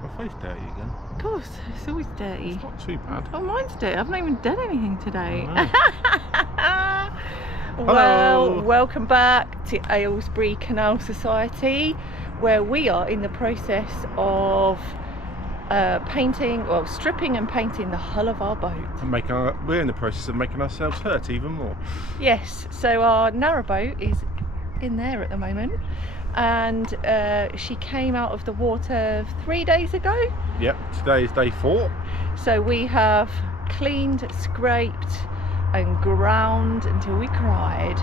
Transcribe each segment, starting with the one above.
My face dirty again. Of course, it's always dirty. It's not too bad. Oh, mine's dirty. I've not even done anything today. Hello. Well, welcome back to Aylesbury Canal Society, where we are in the process of stripping and painting the hull of our boat. And we're in the process of making ourselves hurt even more. Yes, so our narrowboat is in there at the moment, and she came out of the water 3 days ago. Yep, today is day 4. So we have cleaned, scraped and ground until we cried.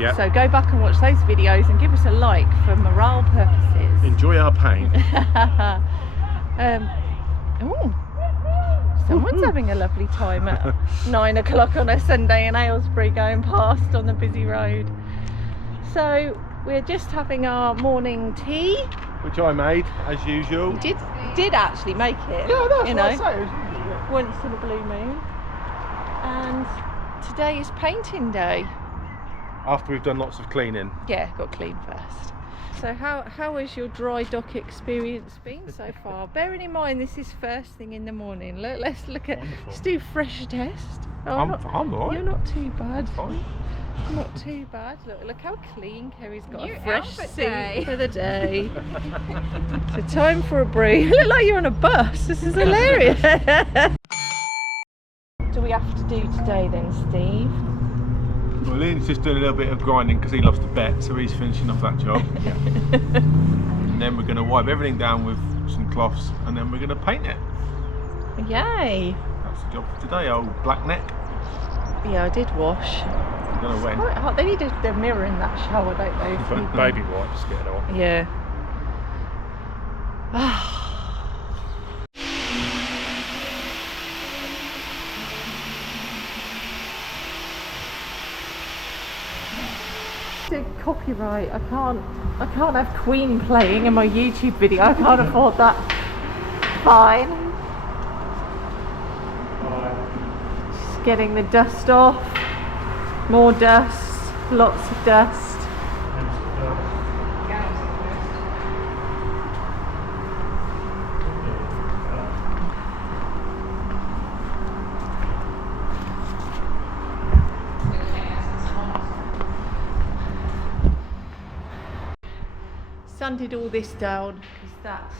Yep. So go back and watch those videos and give us a like for morale purposes. Enjoy our pain. Oh, someone's having a lovely time at 9 o'clock on a Sunday in Aylesbury going past on the busy road. So we're just having our morning tea. Which I made, as usual. You did actually make it. Yeah, that's you what I know, say. once in a blue moon. And today is painting day. After we've done lots of cleaning. Yeah, got clean first. So how has your dry dock experience been so far? Bearing in mind this is first thing in the morning. Let's look at. Wonderful. Let's do fresh test. Oh, I'm alright. You're not too bad. Fine. Not too bad. Look how clean Kerry's got. New a fresh outfit suit day. for the day. So time for a brew. You look like you're on a bus. This is hilarious. What do we have to do today then, Steve? Well, Ian's just doing a little bit of grinding because he lost a bet, so he's finishing off that job. And then we're going to wipe everything down with some cloths, and then we're going to paint it. Yay. That's the job for today, old black neck. Yeah, I did wash. I don't know when. Quite hot. They need a mirror in that shower, don't they? But baby wipes get it off. Yeah. Copyright. I can't have Queen playing in my YouTube video. I can't afford that. Fine. Just getting the dust off. More dust. Lots of dust. Sanded all this down because that's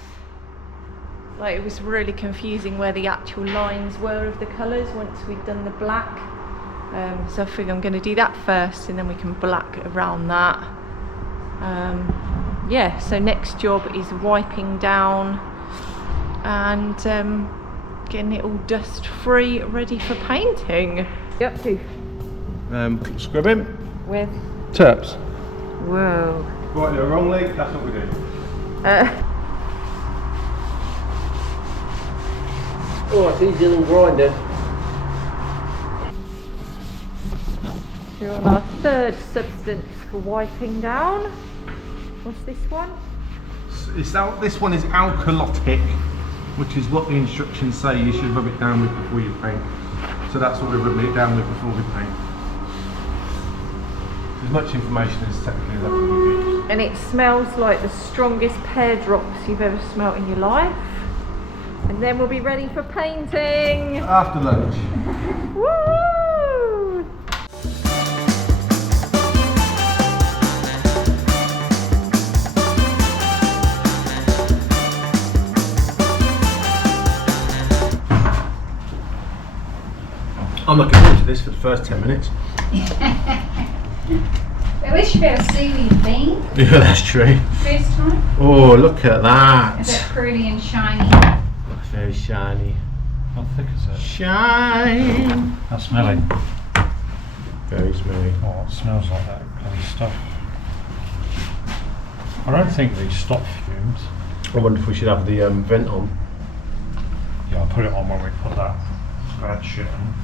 like, it was really confusing where the actual lines were of the colours once we'd done the black. So I figure I'm going to do that first and then we can black around that. Yeah, so next job is wiping down and getting it all dust free, ready for painting. Yep, to Scrubbing. with Terps. whoa. Right, the wrong leg, that's what we do. Oh, it's easier than grinding. We're on our third substance for wiping down. What's this one? This one is alkalotic, which is what the instructions say you should rub it down with before you paint. So that's what we're rubbing it down with before we paint. As much information as technically that we use. And it smells like the strongest pear drops you've ever smelt in your life. And then we'll be ready for painting. After lunch. Woo! I'm looking forward to this for the first 10 minutes. At least you better see what you've been Yeah, that's true. first time. Oh, look at that. Is it pretty and shiny? That's very shiny. How thick is it? Shine. How smelly? Very smelly. Oh, it smells like that kind of stuff. I don't think these stop fumes. I wonder if we should have the vent on. Yeah, I'll put it on when we put that bad shit on.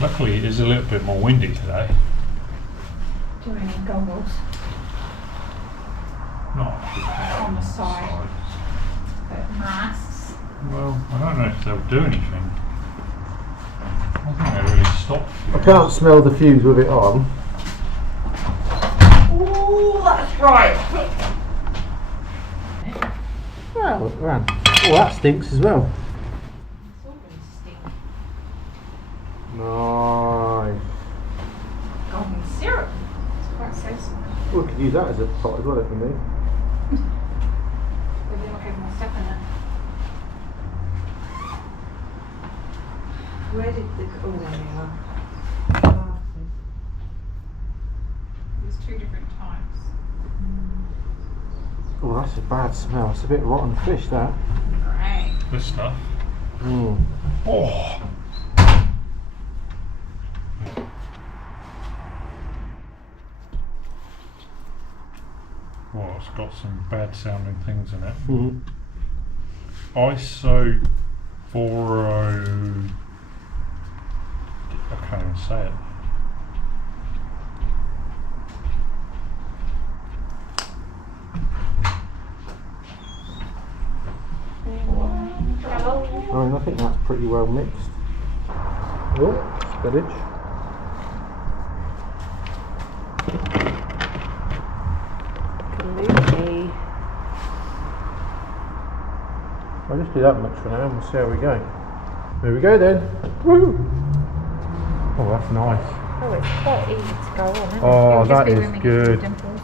Luckily it is a little bit more windy today. Do any goggles Not on the side, but masks. Well, I don't know if they'll do anything. I think they really stop I fumes. can't smell the fumes with it on. Ooh, that's right. Well, Oh, it ran. Oh, that stinks as well. It's all going to stink. Nice. Golden syrup. It's quite so We could use that as a pot as well if we need. But they don't have more stuff in it. Where did the... Oh, there we are. There's 2 different types. Oh, that's a bad smell. It's a bit rotten fish, that. Great. This stuff. Mm. Oh. Well, it's got some bad sounding things in it. ISO 40. I can't even say it. I mean, I think that's pretty well mixed. Oh, spillage. Absolutely. I'll just do that much for now and we'll see how we go. There we go then. Woo! Oh, that's nice. Oh, it's quite easy to go on, isn't it? Oh, It'll just that be is when we get good. to the dimples.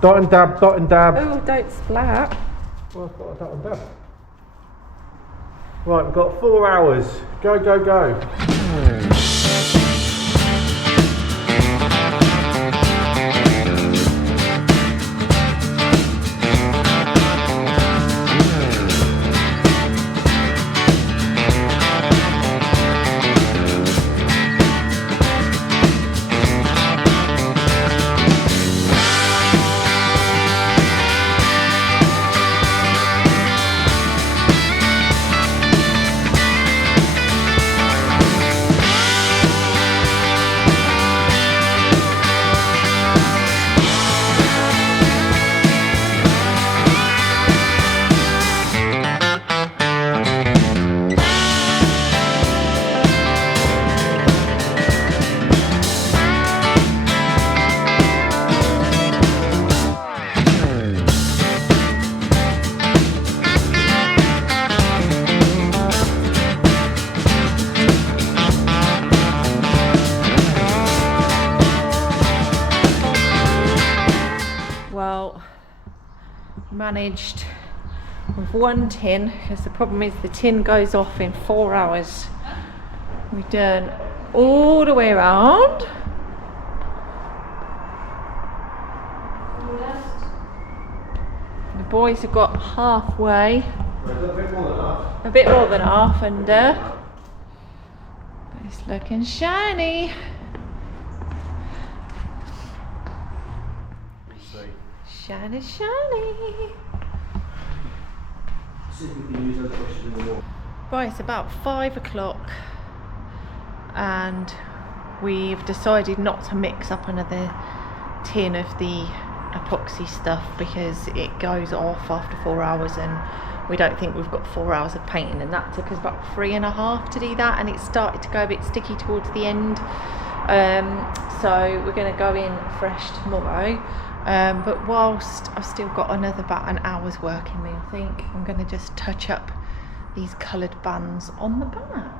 Dot and dab, dot and dab. Oh, don't splat. Well, I've got a dot and dab. Right, we've got 4 hours. Go, go, go. Managed with 1 tin, because the problem is the tin goes off in 4 hours. We've done all the way around. The boys have got halfway. A bit more than half, and but it's looking shiny. Shiny, shiny. See if we can use those brushes in the water. Right, it's about 5 o'clock and we've decided not to mix up another tin of the epoxy stuff because it goes off after 4 hours and we don't think we've got 4 hours of painting, and that took us about 3.5 to do that, and it started to go a bit sticky towards the end. So we're going to go in fresh tomorrow. But whilst I've still got about an hour's work in me, I think I'm going to just touch up these coloured bands on the back.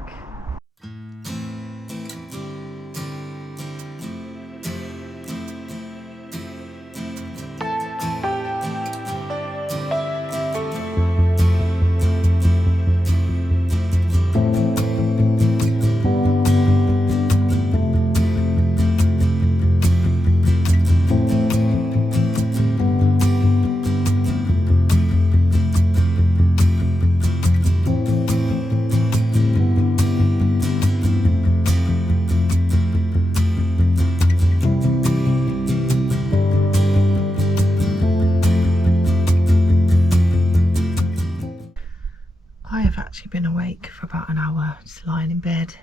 Been awake for about an hour, just lying in bed,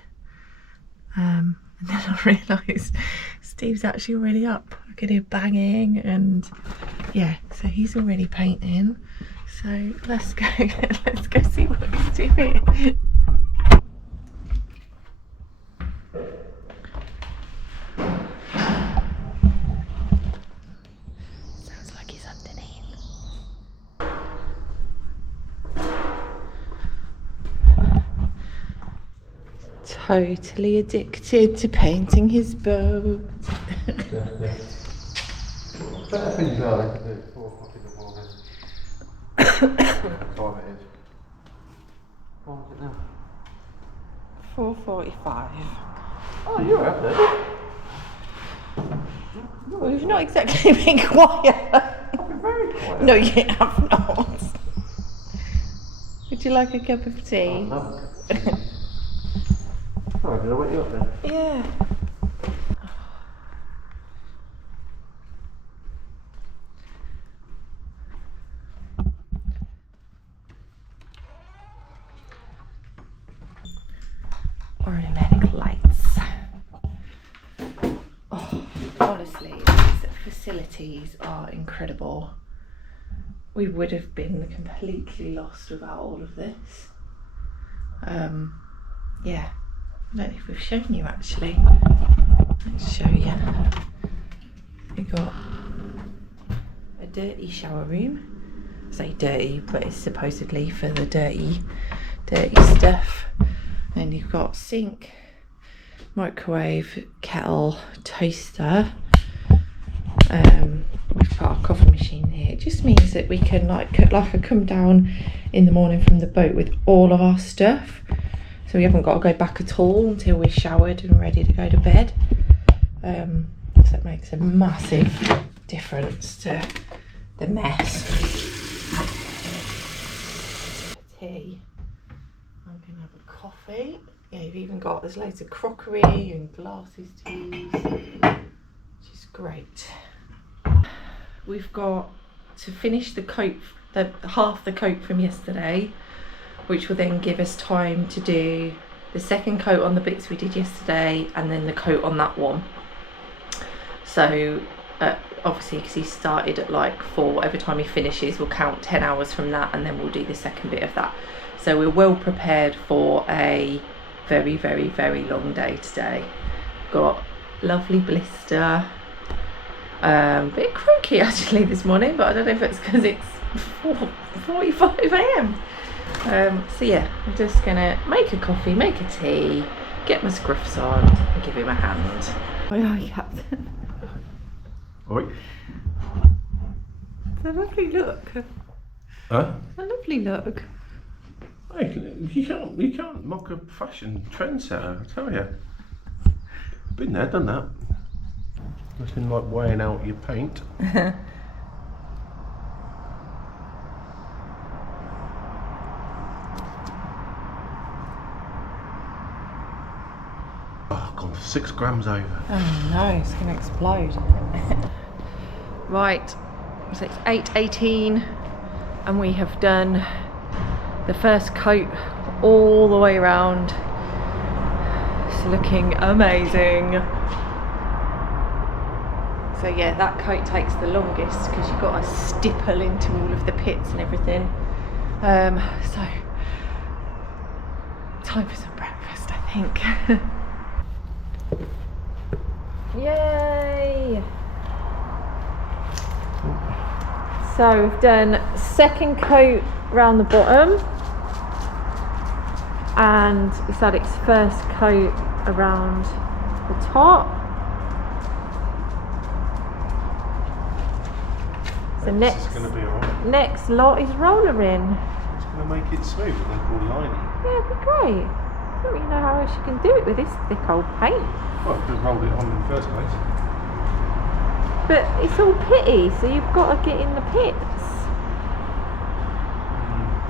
and then I realised Steve's actually already up. I could hear banging, and yeah, so he's already painting. So let's go see what he's doing. Sounds like he's underneath. totally addicted to painting his boat. Better things are to do at 4 o'clock in the morning. What time it is? What is it now? 4:45. Oh, you're up there. Well, you've not exactly been quiet. I've been very quiet. No, you have not. Would you like a cup of tea? No. Oh, did I wake you up then? Yeah. Automatic lights. Oh, honestly, these facilities are incredible. We would have been completely lost without all of this. Yeah, I don't know if we've shown you actually. Let's show you. We've got a dirty shower room. I say dirty, but it's supposedly for the dirty stuff. And you've got sink, microwave, kettle, toaster. We've got our coffee machine here. It just means that we can I come down in the morning from the boat with all of our stuff. So we haven't got to go back at all until we're showered and ready to go to bed. So it makes a massive difference to the mess. Tea. I'm gonna have a coffee. Yeah, you've even got, there's loads of crockery and glasses to use, which is great. We've got to finish the coat, half the coat from yesterday, which will then give us time to do the second coat on the bits we did yesterday and then the coat on that one. So obviously because he started at like 4, every time he finishes we'll count 10 hours from that and then we'll do the second bit of that. So we're well prepared for a very, very, very long day today. Got lovely blister. Bit croaky actually this morning, but I don't know if it's because it's 4:45 a.m. So yeah, I'm just gonna make a coffee, make a tea, get my scruffs on and give him a hand. Oh, Captain. Oi. It's a lovely look. Huh? A lovely look. Hey, you can't mock a fashion trendsetter, I tell you. Been there, done that. Nothing like weighing out your paint. Oh, gone 6 grams over. Oh no, it's gonna explode. Right, so it's 8:18 and we have done the first coat all the way around. It's looking amazing. So yeah, that coat takes the longest because you've got to stipple into all of the pits and everything. So time for some breakfast, I think. Yay! So we've done second coat around the bottom and it's had its first coat around the top. So next gonna be alright. Next lot is roller in. It's gonna make it smooth and then call liney. Yeah, it'd be great. I don't really know how else you can do it with this thick old paint. Well, I could have rolled it on in the first place. But it's all pitty, so you've got to get in the pits.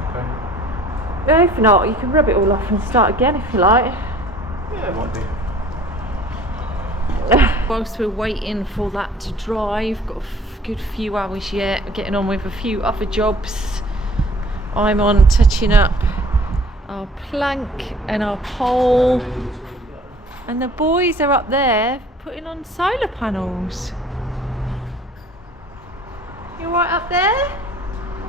Okay. If not, you can rub it all off and start again if you like. Yeah, it might be. Whilst we're waiting for that to dry, we've got a good few hours yet. We're getting on with a few other jobs. I'm on touching up our plank and our pole. And the boys are up there putting on solar panels. You alright up there?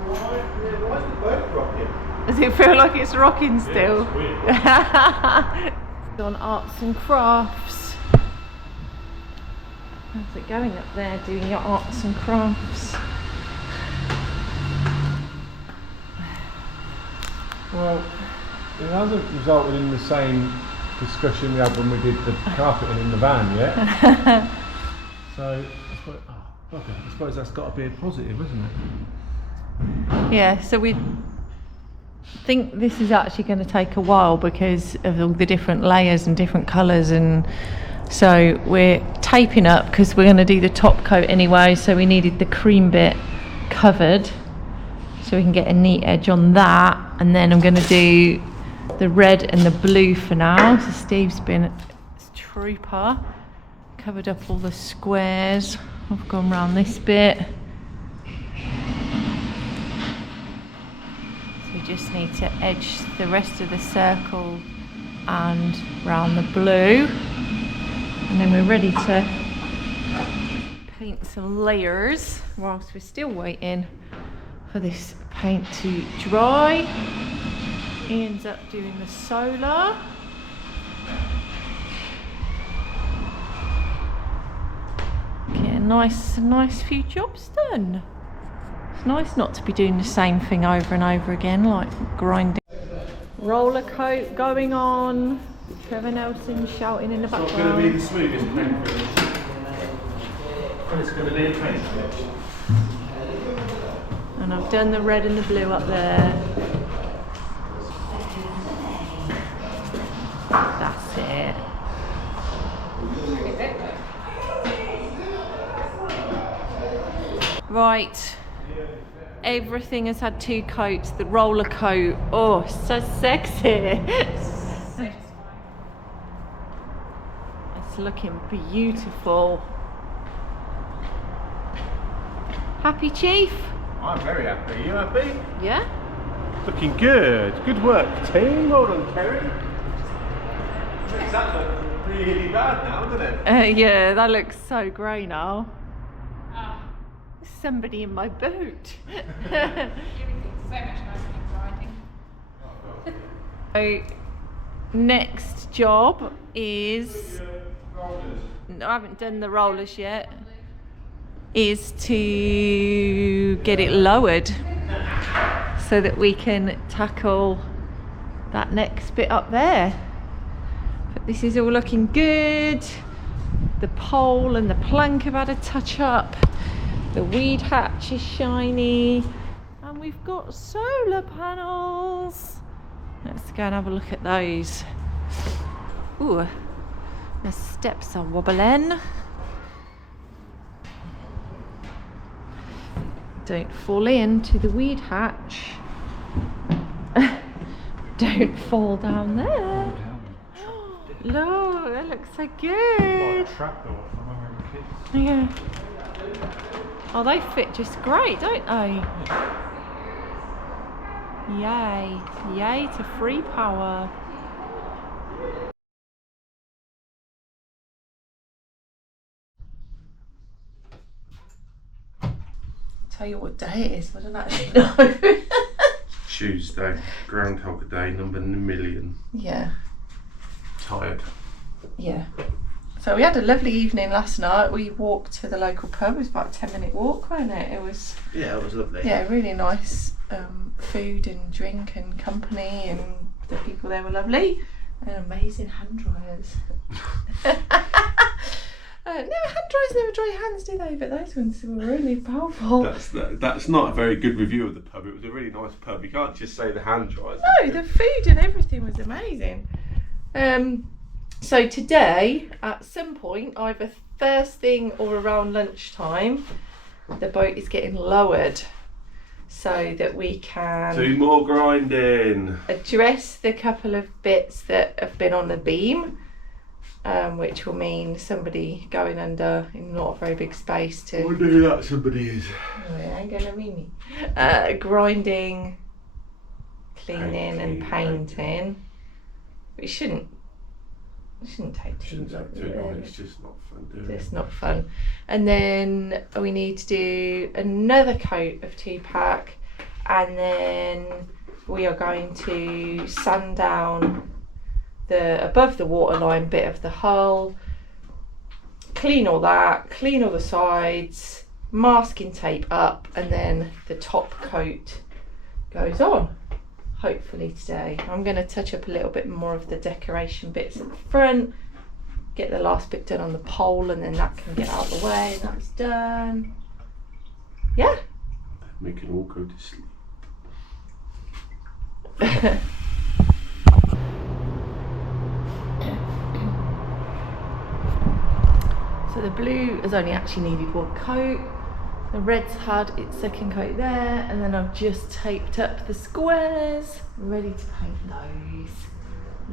Alright, yeah, why is the boat rocking? Does it feel like it's rocking still? Yeah, it's weird. On arts and crafts. How's it going up there doing your arts and crafts? Well, it hasn't resulted in the same discussion we had when we did the carpeting in the van, yeah? So, I suppose that's got to be a positive, isn't it? Yeah, so we think this is actually going to take a while because of all the different layers and different colours, and so we're taping up because we're going to do the top coat anyway, so we needed the cream bit covered so we can get a neat edge on that, and then I'm going to do the red and the blue for now. So Steve's been a trooper, covered up all the squares. I've gone round this bit. We just need to edge the rest of the circle and round the blue, and then we're ready to paint some layers whilst we're still waiting for this paint to dry. Ian's up doing the solar. Get a nice few jobs done. It's nice not to be doing the same thing over and over again, like grinding. Roller coat going on. Trevor Nelson shouting in the background. It's not going to be the smoothest paint finish. And it's going to be a paint finish. And I've done the red and the blue up there. That's it. Right. Everything has had 2 coats. The roller coat, oh, so sexy. It's looking beautiful. Happy, Chief? I'm very happy. You happy? Yeah? Looking good. Good work, team. Well done, Terry. Makes that look really bad now, doesn't it? Yeah, that looks so grey now. There's somebody in my boot. Everything's so much nicer than grinding. So, next job is, I haven't done the rollers yet, is to get it lowered so that we can tackle that next bit up there. But this is all looking good. The pole and the plank have had a touch up. The weed hatch is shiny, and we've got solar panels. Let's go and have a look at those. Ooh, the steps are wobbling. Don't fall into the weed hatch. Don't fall down there. Look, that looks so good. Yeah. Oh, they fit just great, don't they? Yay. Yay to free power. Tell you what day it is, I don't actually know. Tuesday, Groundhog Day, number a million. Yeah. Tired. Yeah. So we had a lovely evening last night. We walked to the local pub. It was about a 10-minute walk, wasn't it? It was. Yeah, it was lovely. Yeah, really nice food and drink and company, and the people there were lovely. And amazing hand dryers. No, hand dryers never dry hands, do they? But those ones were really powerful. That's not a very good review of the pub. It was a really nice pub. You can't just say the hand dryers. No, the food and everything was amazing. So today, at some point, either first thing or around lunchtime, the boat is getting lowered so that we can 2 more grinding. address the couple of bits that have been on the beam, which will mean somebody going under in not a very big space to. I wonder who that somebody is. Oh, it ain't gonna be me. Grinding, cleaning, and painting. It shouldn't take too long. It's just not fun doing it. It's not fun. And then we need to do another coat of 2-pack, and then we are going to sand down the above the waterline bit of the hull, clean all that, clean all the sides, masking tape up, and then the top coat goes on. hopefully today. I'm going to touch up a little bit more of the decoration bits at the front, get the last bit done on the pole, and then that can get out of the way, and that's done. Yeah. We can all go to sleep. So the blue has only actually needed one coat. The red's had its second coat there, and then I've just taped up the squares, ready to paint those.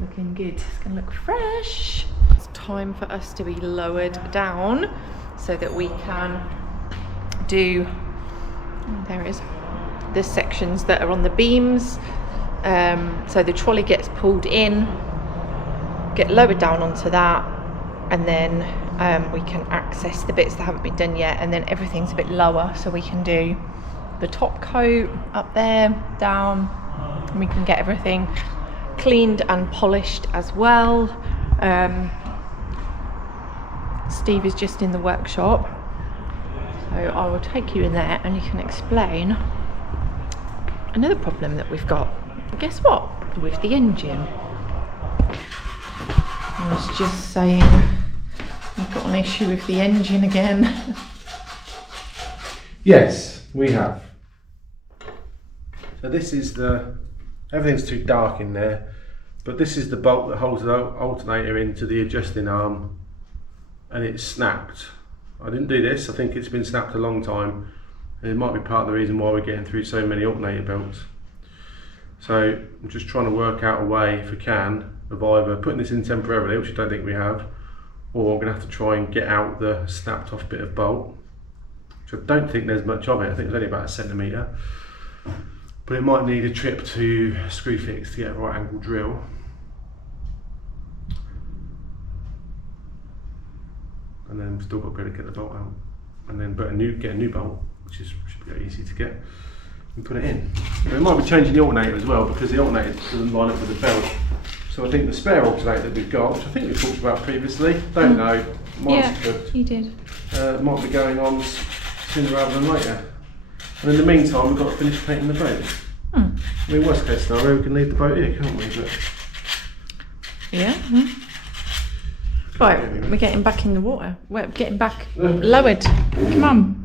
Looking good, it's gonna look fresh. It's time for us to be lowered down so that we can do, there it is, the sections that are on the beams. So the trolley gets pulled in, get lowered down onto that, and then we can access the bits that haven't been done yet, and then everything's a bit lower, so we can do the top coat up there, down, and we can get everything cleaned and polished as well. Steve is just in the workshop, so I will take you in there and you can explain another problem that we've got. Guess what? With the engine. I was just saying we've got an issue with the engine again. Yes, we have. So this is everything's too dark in there, but this is the bolt that holds the alternator into the adjusting arm, and it's snapped. I didn't do this, I think it's been snapped a long time, and it might be part of the reason why we're getting through so many alternator belts. So I'm just trying to work out a way, if I can, of either putting this in temporarily, which I don't think we have, or I'm going to have to try and get out the snapped off bit of bolt, which I don't think there's much of it. I think it's only about 1 centimetre, but it might need a trip to Screwfix to get a right angle drill. And then still got to be able to get the bolt out, and then get a new bolt, which should be very easy to get, and put it in. We might be changing the alternator as well, because the alternator doesn't line up with the belt. So I think the spare alternator that we've got, which I think we talked about previously, don't know, mine's cooked. You did. Might be going on sooner rather than later. And in the meantime, we've got to finish painting the boat. I mean, worst case scenario, we can leave the boat here, can't we? But Yeah. Right, we're getting back in the water. We're getting back lowered. Come on.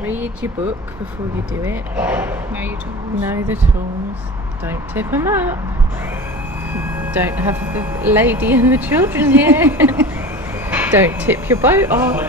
Read your book before you do it. Know your tools. Know the tools. Don't tip them up. Don't have the lady and the children here. Don't tip your boat off.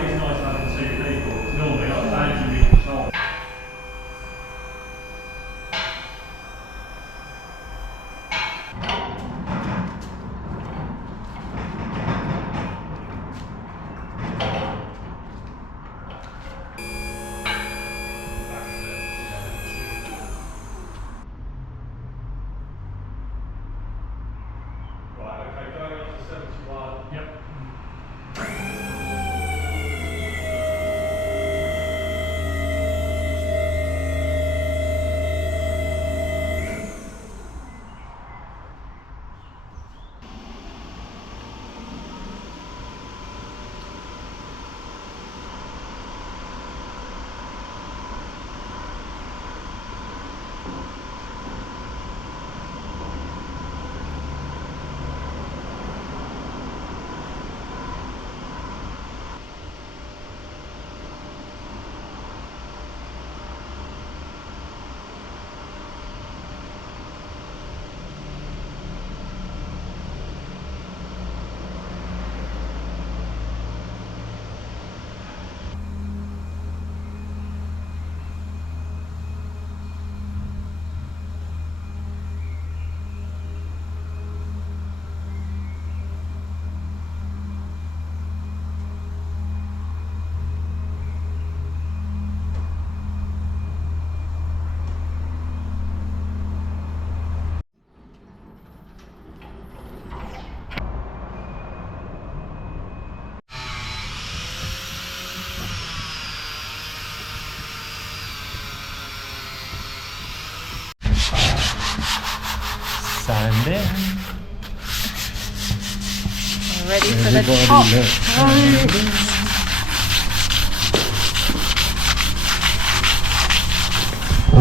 Ready for the top coat.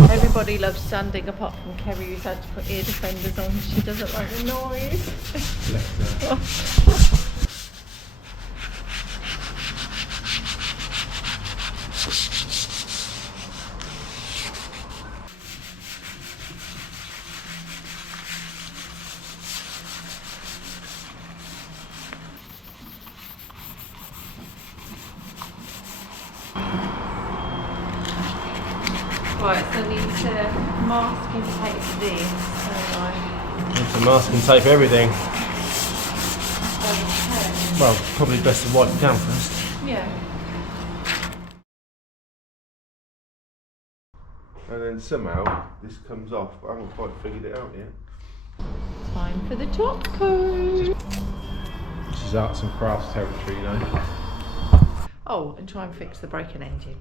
Everybody loves sanding apart from Kerry, who's had to put ear defenders on. She doesn't like the noise. Right, so I need to mask and tape this. Need to mask and tape everything. Okay. Well, probably best to wipe it down first. Yeah. And then somehow this comes off, but I haven't quite figured it out yet. Time for the top coat. This is arts and crafts territory, you know. Oh, and try and fix the braking engine.